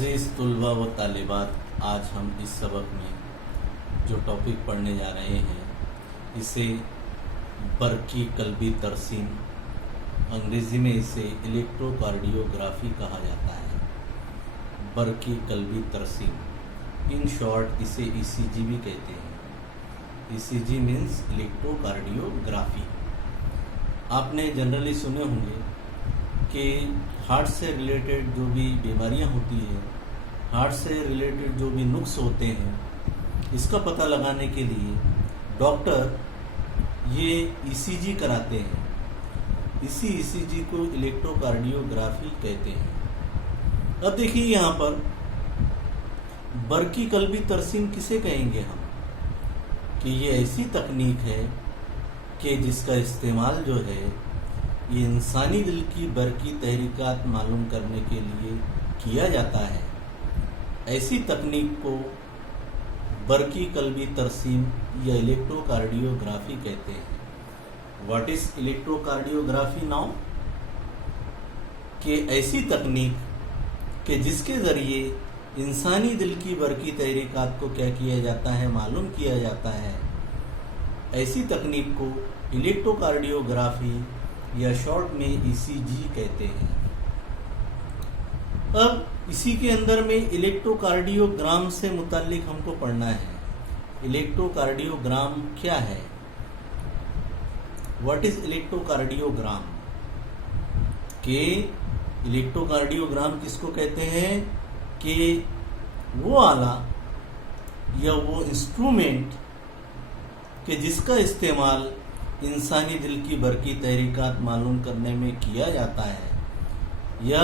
अज़ीज़ तुलबा व तालिबात, आज हम इस सबक में जो टॉपिक पढ़ने जा रहे हैं इसे बरकी कल्बी तरसीम, अंग्रेज़ी में इसे इलेक्ट्रोकार्डियोग्राफी कहा जाता है। बरकी कल्बी तरसीम, इन शॉर्ट इसे ईसीजी भी कहते हैं। ECG means electrocardiography. आपने जनरली सुने होंगे कि हार्ट से रिलेटेड जो भी बीमारियां होती है, हार्ट से रिलेटेड जो भी नुक्स होते हैं, इसका पता लगाने के लिए डॉक्टर ये ईसीजी कराते हैं। इसी ईसीजी को इलेक्ट्रोकार्डियोग्राफी कहते हैं। अब देखिए यहाँ पर बरकी कल्बी तरसीम किसे कहेंगे हम, कि ये ऐसी तकनीक है कि जिसका इस्तेमाल जो है ये इंसानी दिल की बरकी तहरीकात मालूम करने के लिए किया जाता है। ऐसी तकनीक को बरकी कल्बी तरसीम या इलेक्ट्रोकार्डियोग्राफी कहते हैं। What is electrocardiography now? कि ऐसी तकनीक कि जिसके ज़रिए इंसानी दिल की बरकी तहरीकात को क्या किया जाता है, मालूम किया जाता है। ऐसी तकनीक को इलेक्ट्रोकार्डियोग्राफी या शॉर्ट में ईसीजी कहते हैं। अब इसी के अंदर में इलेक्ट्रोकार्डियोग्राम से मुताल्लिक हमको पढ़ना है। इलेक्ट्रोकार्डियोग्राम क्या है? What is electrocardiogram? के इलेक्ट्रोकार्डियोग्राम किसको कहते हैं? कि वो आला या वो इंस्ट्रूमेंट कि जिसका इस्तेमाल इंसानी दिल की बरकी तहरीकात मालूम करने में किया जाता है, या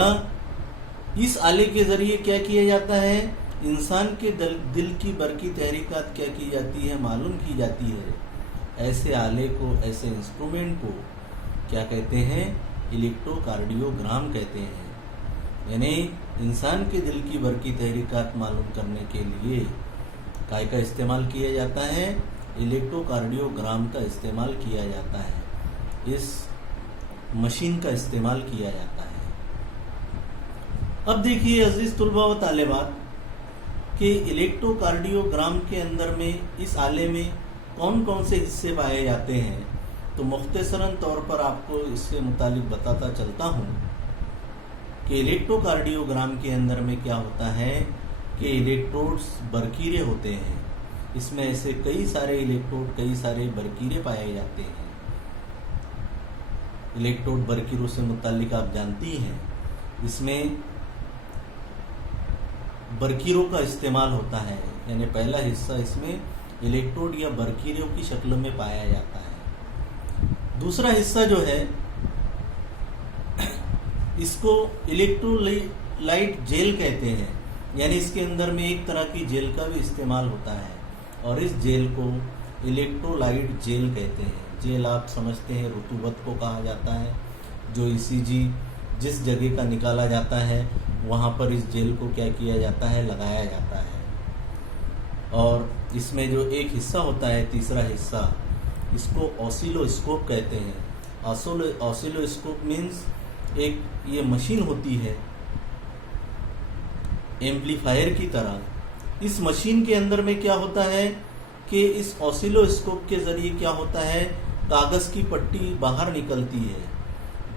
इस आले के ज़रिए क्या किया जाता है, इंसान के दिल की बरकी तहरीकात क्या की जाती है, मालूम की जाती है। ऐसे आले को, ऐसे इंस्ट्रूमेंट को क्या कहते हैं? इलेक्ट्रोकार्डियोग्राम कहते हैं। यानी इंसान के दिल की बरकी तहरीकात मालूम करने के लिए काय का इस्तेमाल किया जाता है? इलेक्ट्रोकार्डियोग्राम का इस्तेमाल किया जाता है। इस मशीन का इस्तेमाल किया जाता है। अब देखिए अजीज तुलबा व तालिबात कि इलेक्ट्रोकार्डियोग्राम के अंदर में, इस आले में कौन कौन से हिस्से पाए जाते हैं, तो मुख्तसरन तौर पर आपको इससे मुतालिक बताता चलता हूँ कि इलेक्ट्रोकार्डियोग्राम के अंदर में क्या होता है कि इलेक्ट्रोड्स बरकीरे होते हैं। इसमें ऐसे कई सारे इलेक्ट्रोड, कई सारे बरकीरे पाए जाते हैं। इलेक्ट्रोड बरकीरों से मुताल्लिक आप जानती हैं, इसमें बरकीरों का इस्तेमाल होता है। यानी पहला हिस्सा इसमें इलेक्ट्रोड या बरकीरों की शक्ल में पाया जाता है। दूसरा हिस्सा जो है इसको इलेक्ट्रोलाइट जेल कहते हैं। यानी इसके अंदर में एक तरह की जेल का भी इस्तेमाल होता है और इस जेल को इलेक्ट्रोलाइट जेल कहते हैं। जेल आप समझते हैं रुतूबत को कहा जाता है। जो ईसीजी जिस जगह का निकाला जाता है वहाँ पर इस जेल को क्या किया जाता है, लगाया जाता है। और इसमें जो एक हिस्सा होता है, तीसरा हिस्सा, इसको ऑसिलोस्कोप कहते हैं। ऑसिलोस्कोप मीन्स एक ये मशीन होती है एम्पलीफायर की तरह। इस मशीन के अंदर में क्या होता है कि इस ऑसिलोस्कोप के ज़रिए क्या होता है, कागज़ की पट्टी बाहर निकलती है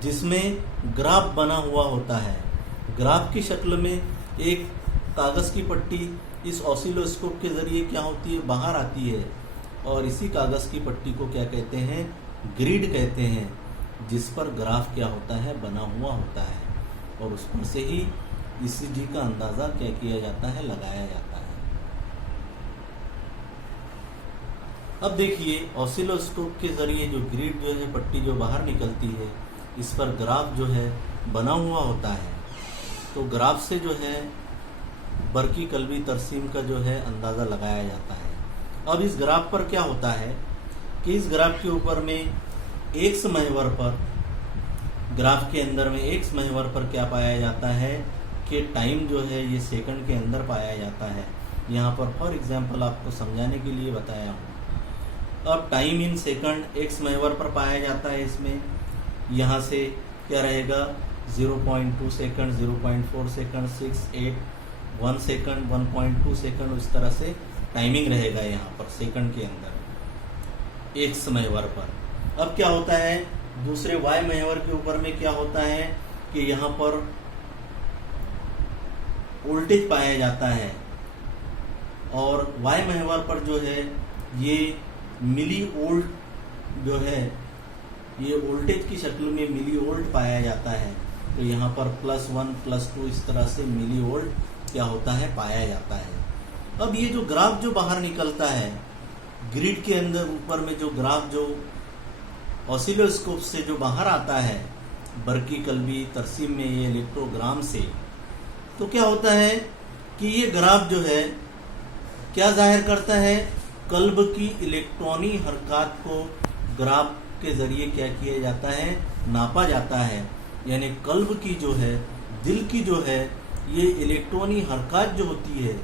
जिसमें ग्राफ बना हुआ होता है। ग्राफ की शक्ल में एक कागज़ की पट्टी इस ऑसिलोस्कोप के ज़रिए क्या होती है, बाहर आती है। और इसी कागज़ की पट्टी को क्या कहते हैं? ग्रिड कहते हैं, जिस पर ग्राफ क्या होता है, बना हुआ होता है। और उस पर से ही ईसीजी का अंदाज़ा क्या किया जाता है, लगाया जाता है। अब देखिए ऑसिलोस्कोप के ज़रिए जो ग्रिड जो है, पट्टी जो बाहर निकलती है, इस पर ग्राफ जो है बना हुआ होता है। तो ग्राफ से जो है बरकी कल्बी तरसीम का जो है अंदाज़ा लगाया जाता है। अब इस ग्राफ पर क्या होता है कि इस ग्राफ के ऊपर में एक्स महवर पर, ग्राफ के अंदर में एक्स महवर पर क्या पाया जाता है कि टाइम जो है ये सेकंड के अंदर पाया जाता है। यहाँ पर फॉर एग्जांपल आपको समझाने के लिए बताया हूँ। अब टाइम इन सेकंड एक्स महवर पर पाया जाता है। इसमें यहाँ से क्या रहेगा, 0.2 सेकंड, 0.4 सेकंड, 6, 8, 1 सेकंड, 1.2 सेकंड, उस तरह से टाइमिंग रहेगा यहाँ पर सेकंड के अंदर एक समयवर पर। अब क्या होता है दूसरे वाई महवर के ऊपर में क्या होता है कि यहाँ पर वोल्टेज पाया जाता है, और वाई महवर पर जो है ये मिली वोल्ट जो है ये वोल्टेज की शक्ल में मिली वोल्ट पाया जाता है। तो यहाँ पर +1 +2 इस तरह से मिली वोल्ट क्या होता है पाया जाता है। अब ये जो ग्राफ जो बाहर निकलता है ग्रिड के अंदर ऊपर में जो ग्राफ जो ऑसिलोस्कोप से जो बाहर आता है बरकी कल्बी तरसीम में ये इलेक्ट्रोग्राम से, तो क्या होता है कि ये ग्राफ जो है क्या जाहिर करता है कल्ब की इलेक्ट्रॉनी हरकत को ग्राफ के जरिए क्या किया जाता है नापा जाता है। यानी कल्ब की जो है दिल की जो है ये इलेक्ट्रॉनी हरकत जो होती है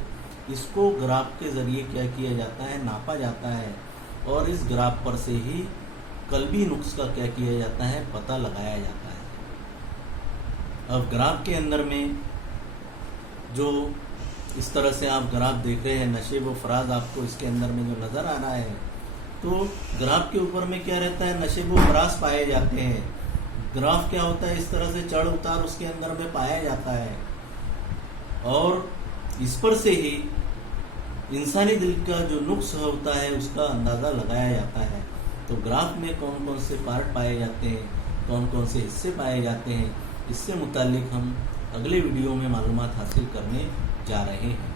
इसको ग्राफ के जरिए क्या किया जाता है नापा जाता है, और इस ग्राफ पर से ही कल्बी नुक्स का क्या किया जाता है पता लगाया जाता है। अब ग्राफ के अंदर में जो इस तरह से आप ग्राफ देख रहे हैं नशेब व फराज आपको इसके अंदर में जो नज़र आ रहा है, तो ग्राफ के ऊपर में क्या रहता है नशेब व फराज पाए जाते हैं। ग्राफ क्या होता है इस तरह से चढ़ उतार उसके अंदर में पाया जाता है, और इस पर से ही इंसानी दिल का जो नुक्स होता है उसका अंदाज़ा लगाया जाता है। तो ग्राफ में कौन कौन से पार्ट पाए जाते हैं, कौन कौन से हिस्से पाए जाते हैं, इससे मुतालिक हम अगले वीडियो में मालूमात हासिल करने जा रहे हैं।